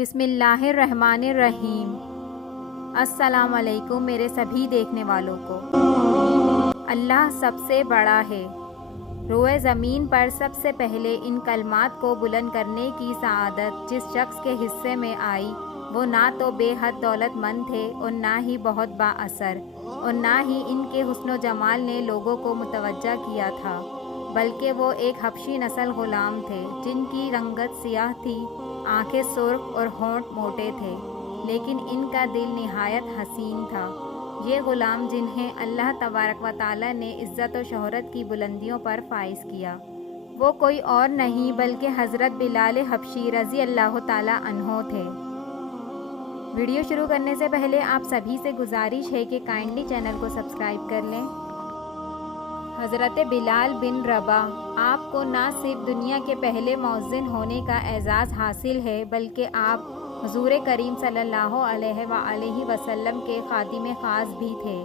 بسم اللہ الرحمن الرحیم۔ السلام علیکم میرے سبھی دیکھنے والوں کو۔ اللہ سب سے بڑا ہے۔ روئے زمین پر سب سے پہلے ان کلمات کو بلند کرنے کی سعادت جس شخص کے حصے میں آئی وہ نہ تو بے حد دولت مند تھے اور نہ ہی بہت با اثر، اور نہ ہی ان کے حسن و جمال نے لوگوں کو متوجہ کیا تھا، بلکہ وہ ایک حبشی نسل غلام تھے جن کی رنگت سیاہ تھی، آنکھیں سرخ اور ہونٹ موٹے تھے، لیکن ان کا دل نہایت حسین تھا۔ یہ غلام جنہیں اللہ تبارک و تعالی نے عزت و شہرت کی بلندیوں پر فائز کیا، وہ کوئی اور نہیں بلکہ حضرت بلال حبشی رضی اللہ تعالی عنہ تھے۔ ویڈیو شروع کرنے سے پہلے آپ سبھی سے گزارش ہے کہ کائنڈلی چینل کو سبسکرائب کر لیں۔ حضرت بلال بن رباح، آپ کو نہ صرف دنیا کے پہلے مؤذن ہونے کا اعزاز حاصل ہے بلکہ آپ حضور کریم صلی اللہ علیہ وآلہ وسلم کے خادم خاص بھی تھے۔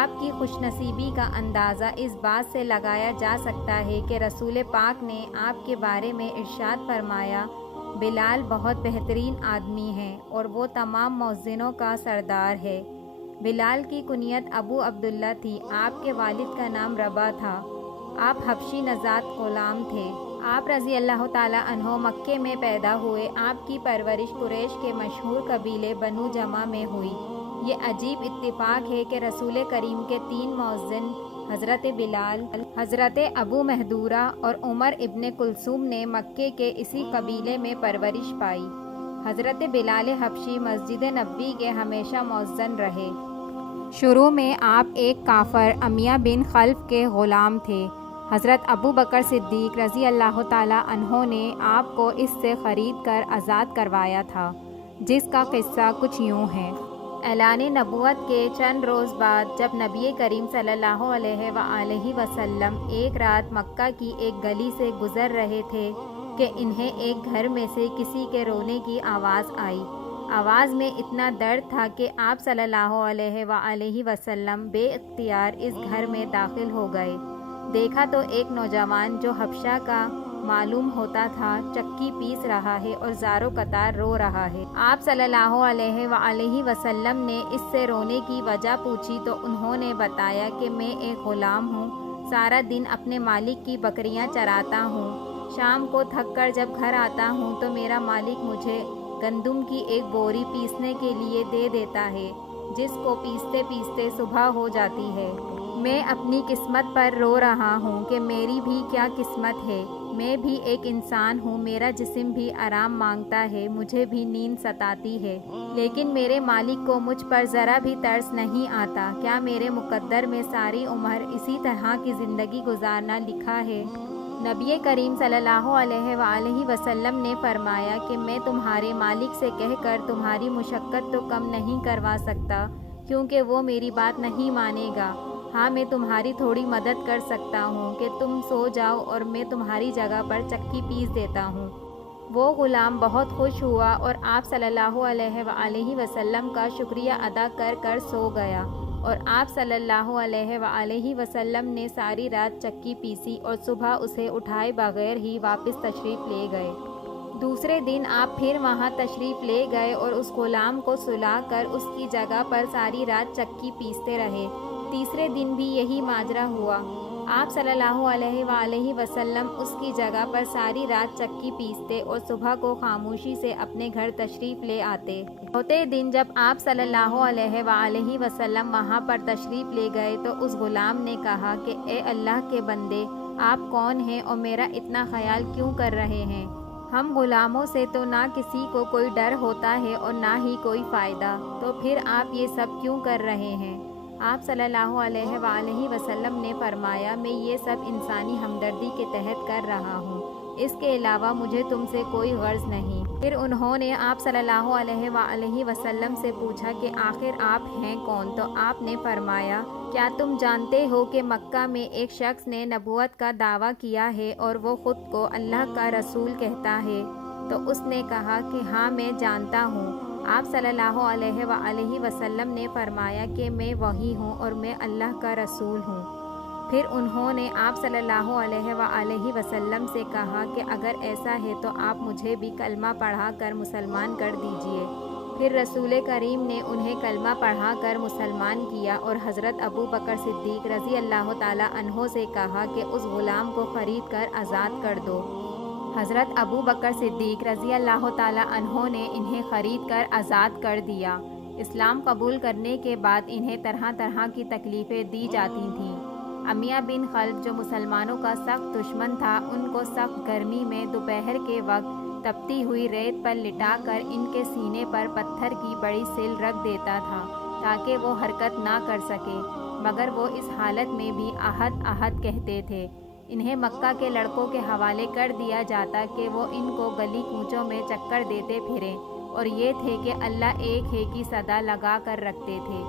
آپ کی خوش نصیبی کا اندازہ اس بات سے لگایا جا سکتا ہے کہ رسول پاک نے آپ کے بارے میں ارشاد فرمایا، بلال بہت بہترین آدمی ہے اور وہ تمام مؤذنوں کا سردار ہے۔ بلال کی کنیت ابو عبداللہ تھی۔ آپ کے والد کا نام رباح تھا۔ آپ حبشی نژاد غلام تھے۔ آپ رضی اللہ تعالیٰ عنہ مکے میں پیدا ہوئے۔ آپ کی پرورش قریش کے مشہور قبیلے بنو جمح میں ہوئی۔ یہ عجیب اتفاق ہے کہ رسول کریم کے 3 مؤذن حضرت بلال، حضرت ابو محذورہ اور عمر ابن کلثوم نے مکے کے اسی قبیلے میں پرورش پائی۔ حضرت بلال حبشی مسجد نبوی کے ہمیشہ مؤذن رہے۔ شروع میں آپ ایک کافر امیہ بن خلف کے غلام تھے۔ حضرت ابو بکر صدیق رضی اللہ تعالیٰ عنہ نے آپ کو اس سے خرید کر آزاد کروایا تھا، جس کا قصہ کچھ یوں ہے۔ اعلان نبوت کے چند روز بعد جب نبی کریم صلی اللہ علیہ وآلہ وسلم ایک رات مکہ کی ایک گلی سے گزر رہے تھے کہ انہیں ایک گھر میں سے کسی کے رونے کی آواز آئی۔ آواز میں اتنا درد تھا کہ آپ صلی اللہ علیہ وآلہ وسلم بے اختیار اس گھر میں داخل ہو گئے۔ دیکھا تو ایک نوجوان جو حبشہ کا معلوم ہوتا تھا چکی پیس رہا ہے اور زاروں قطار رو رہا ہے۔ آپ صلی اللہ علیہ وآلہ وسلم نے اس سے رونے کی وجہ پوچھی تو انہوں نے بتایا کہ میں ایک غلام ہوں، سارا دن اپنے مالک کی بکریاں چراتا ہوں، شام کو تھک کر جب گھر آتا ہوں تو میرا مالک مجھے گندم کی ایک بوری پیسنے کے لیے دے دیتا ہے، جس کو پیستے پیستے صبح ہو جاتی ہے۔ میں اپنی قسمت پر رو رہا ہوں کہ میری بھی کیا قسمت ہے، میں بھی ایک انسان ہوں، میرا جسم بھی آرام مانگتا ہے، مجھے بھی نیند ستاتی ہے، لیکن میرے مالک کو مجھ پر ذرا بھی ترس نہیں آتا۔ کیا میرے مقدر میں ساری عمر اسی طرح کی زندگی گزارنا لکھا ہے؟ نبی کریم صلی اللہ علیہ وآلہ وسلم نے فرمایا کہ میں تمہارے مالک سے کہہ کر تمہاری مشقت تو کم نہیں کروا سکتا کیونکہ وہ میری بات نہیں مانے گا، ہاں میں تمہاری تھوڑی مدد کر سکتا ہوں کہ تم سو جاؤ اور میں تمہاری جگہ پر چکی پیس دیتا ہوں۔ وہ غلام بہت خوش ہوا اور آپ صلی اللہ علیہ وآلہ وسلم کا شکریہ ادا کر کر سو گیا، اور آپ صلی اللہ علیہ وآلہ وسلم نے ساری رات چکی پیسی اور صبح اسے اٹھائے بغیر ہی واپس تشریف لے گئے۔ دوسرے دن آپ پھر وہاں تشریف لے گئے اور اس غلام کو سلا کر اس کی جگہ پر ساری رات چکی پیستے رہے۔ تیسرے دن بھی یہی ماجرا ہوا۔ آپ صلی اللہ علیہ وآلہ وسلم اس کی جگہ پر ساری رات چکی پیستے اور صبح کو خاموشی سے اپنے گھر تشریف لے آتے۔ چوتھے دن جب آپ صلی اللہ علیہ وآلہ وسلم وہاں پر تشریف لے گئے تو اس غلام نے کہا کہ اے اللہ کے بندے، آپ کون ہیں اور میرا اتنا خیال کیوں کر رہے ہیں؟ ہم غلاموں سے تو نہ کسی کو کوئی ڈر ہوتا ہے اور نہ ہی کوئی فائدہ، تو پھر آپ یہ سب کیوں کر رہے ہیں؟ آپ صلی اللہ علیہ وآلہ وسلم نے فرمایا، میں یہ سب انسانی ہمدردی کے تحت کر رہا ہوں، اس کے علاوہ مجھے تم سے کوئی غرض نہیں۔ پھر انہوں نے آپ صلی اللہ علیہ وآلہ وسلم سے پوچھا کہ آخر آپ ہیں کون؟ تو آپ نے فرمایا، کیا تم جانتے ہو کہ مکہ میں ایک شخص نے نبوت کا دعویٰ کیا ہے اور وہ خود کو اللہ کا رسول کہتا ہے؟ تو اس نے کہا کہ ہاں میں جانتا ہوں۔ آپ صلی اللہ علیہ وآلہ وسلم نے فرمایا کہ میں وہی ہوں اور میں اللہ کا رسول ہوں۔ پھر انہوں نے آپ صلی اللہ علیہ وآلہ وسلم سے کہا کہ اگر ایسا ہے تو آپ مجھے بھی کلمہ پڑھا کر مسلمان کر دیجئے۔ پھر رسول کریم نے انہیں کلمہ پڑھا کر مسلمان کیا اور حضرت ابو بکر صدیق رضی اللہ تعالی عنہ سے کہا کہ اس غلام کو خرید کر آزاد کر دو۔ حضرت ابو بکر صدیق رضی اللہ تعالی عنہ نے انہیں خرید کر آزاد کر دیا۔ اسلام قبول کرنے کے بعد انہیں طرح طرح کی تکلیفیں دی جاتی تھیں۔ امیہ بن خلف جو مسلمانوں کا سخت دشمن تھا، ان کو سخت گرمی میں دوپہر کے وقت تپتی ہوئی ریت پر لٹا کر ان کے سینے پر پتھر کی بڑی سل رکھ دیتا تھا تاکہ وہ حرکت نہ کر سکے، مگر وہ اس حالت میں بھی احد احد کہتے تھے۔ انہیں مکہ کے لڑکوں کے حوالے کر دیا جاتا کہ وہ ان کو گلی کوچوں میں چکر دیتے پھریں، اور یہ تھے کہ اللہ ایک ہے کی صدا لگا کر رکھتے تھے۔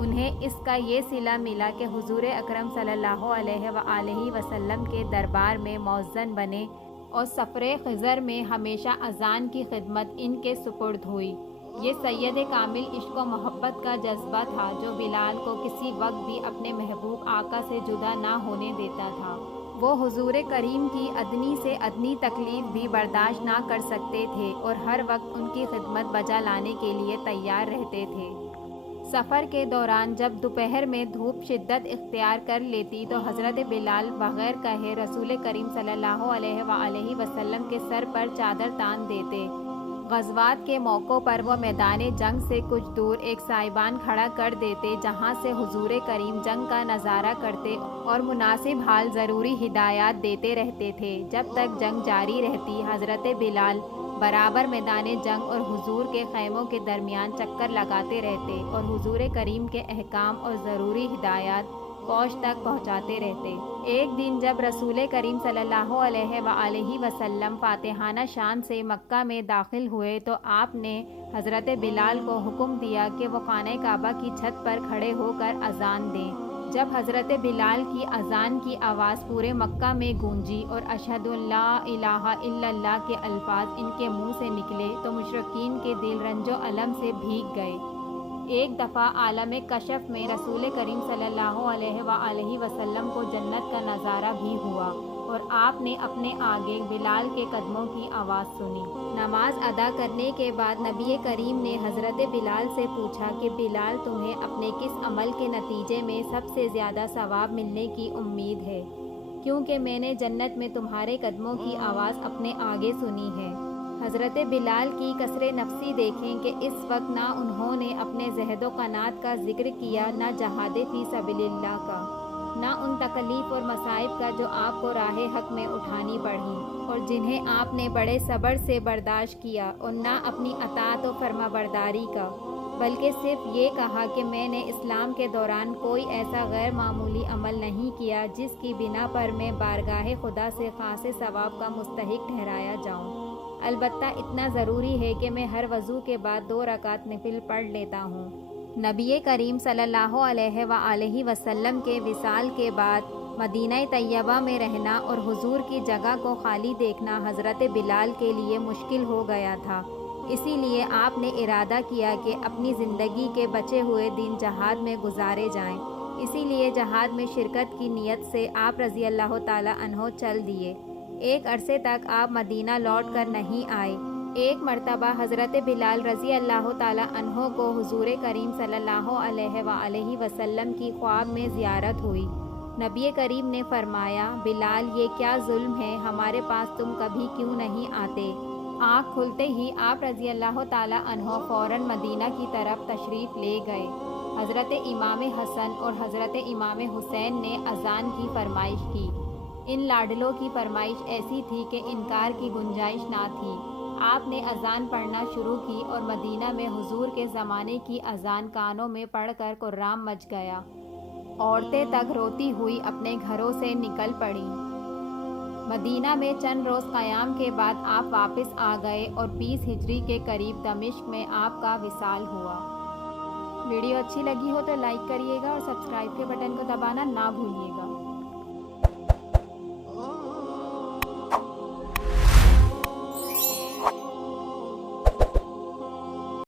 انہیں اس کا یہ صلہ ملا کہ حضور اکرم صلی اللہ علیہ وآلہ وسلم کے دربار میں مؤذن بنے اور سفر خضر میں ہمیشہ اذان کی خدمت ان کے سپرد ہوئی۔ یہ سید کامل عشق و محبت کا جذبہ تھا جو بلال کو کسی وقت بھی اپنے محبوب آقا سے جدا نہ ہونے دیتا تھا۔ وہ حضور کریم کی ادنی سے ادنی تکلیف بھی برداشت نہ کر سکتے تھے اور ہر وقت ان کی خدمت بجا لانے کے لیے تیار رہتے تھے۔ سفر کے دوران جب دوپہر میں دھوپ شدت اختیار کر لیتی تو حضرت بلال بغیر کہے رسول کریم صلی اللہ علیہ وآلہ وسلم کے سر پر چادر تان دیتے۔ غزوات کے موقعوں پر وہ میدان جنگ سے کچھ دور ایک سائبان کھڑا کر دیتے جہاں سے حضور کریم جنگ کا نظارہ کرتے اور مناسب حال ضروری ہدایات دیتے رہتے تھے۔ جب تک جنگ جاری رہتی حضرت بلال برابر میدان جنگ اور حضور کے خیموں کے درمیان چکر لگاتے رہتے اور حضور کریم کے احکام اور ضروری ہدایات فوج تک پہنچاتے رہتے۔ ایک دن جب رسول کریم صلی اللہ علیہ وآلہ وسلم فاتحانہ شان سے مکہ میں داخل ہوئے تو آپ نے حضرت بلال کو حکم دیا کہ وہ خانہ کعبہ کی چھت پر کھڑے ہو کر اذان دیں۔ جب حضرت بلال کی اذان کی آواز پورے مکہ میں گونجی اور اشہد ان لا الہ الا اللہ کے الفاظ ان کے منہ سے نکلے تو مشرکین کے دل رنج و الم سے بھیگ گئے۔ ایک دفعہ عالم کشف میں رسول کریم صلی اللہ علیہ وآلہ وسلم کو جنت کا نظارہ بھی ہوا اور آپ نے اپنے آگے بلال کے قدموں کی آواز سنی۔ نماز ادا کرنے کے بعد نبی کریم نے حضرت بلال سے پوچھا کہ بلال تمہیں اپنے کس عمل کے نتیجے میں سب سے زیادہ ثواب ملنے کی امید ہے؟ کیونکہ میں نے جنت میں تمہارے قدموں کی آواز اپنے آگے سنی ہے۔ حضرت بلال کی کسر نفسی دیکھیں کہ اس وقت نہ انہوں نے اپنے زہد و قناعت کا ذکر کیا، نہ جہاد فی سبیل اللہ کا، نہ ان تکلیف اور مصائب کا جو آپ کو راہ حق میں اٹھانی پڑیں اور جنہیں آپ نے بڑے صبر سے برداشت کیا، اور نہ اپنی اطاعت و فرما برداری کا، بلکہ صرف یہ کہا کہ میں نے اسلام کے دوران کوئی ایسا غیر معمولی عمل نہیں کیا جس کی بنا پر میں بارگاہ خدا سے خاص ثواب کا مستحق ٹھہرایا جاؤں۔ البتہ اتنا ضروری ہے کہ میں ہر وضو کے بعد 2 رکعت نفل پڑھ لیتا ہوں۔ نبی کریم صلی اللہ علیہ وآلہ وسلم کے وصال کے بعد مدینہ طیبہ میں رہنا اور حضور کی جگہ کو خالی دیکھنا حضرت بلال کے لیے مشکل ہو گیا تھا۔ اسی لیے آپ نے ارادہ کیا کہ اپنی زندگی کے بچے ہوئے دن جہاد میں گزارے جائیں۔ اسی لیے جہاد میں شرکت کی نیت سے آپ رضی اللہ تعالی عنہ چل دیے۔ ایک عرصے تک آپ مدینہ لوٹ کر نہیں آئے۔ ایک مرتبہ حضرت بلال رضی اللہ تعالی عنہ کو حضور کریم صلی اللہ علیہ وآلہ وسلم کی خواب میں زیارت ہوئی۔ نبی کریم نے فرمایا، بلال یہ کیا ظلم ہے، ہمارے پاس تم کبھی کیوں نہیں آتے؟ آنکھ کھلتے ہی آپ رضی اللہ تعالی عنہ فوراً مدینہ کی طرف تشریف لے گئے۔ حضرت امام حسن اور حضرت امام حسین نے اذان کی فرمائش کی۔ ان لاڈلوں کی فرمائش ایسی تھی کہ انکار کی گنجائش نہ تھی۔ آپ نے اذان پڑھنا شروع کی اور مدینہ میں حضور کے زمانے کی اذان کانوں میں پڑھ کر کرام مچ گیا۔ عورتیں تک روتی ہوئی اپنے گھروں سے نکل پڑیں۔ مدینہ میں چند روز قیام کے بعد آپ واپس آ گئے اور 20 ہجری کے قریب دمشق میں آپ کا وصال ہوا۔ ویڈیو اچھی لگی ہو تو لائک کریے گا اور سبسکرائب کے بٹن کو دبانا نہ بھولیے گا۔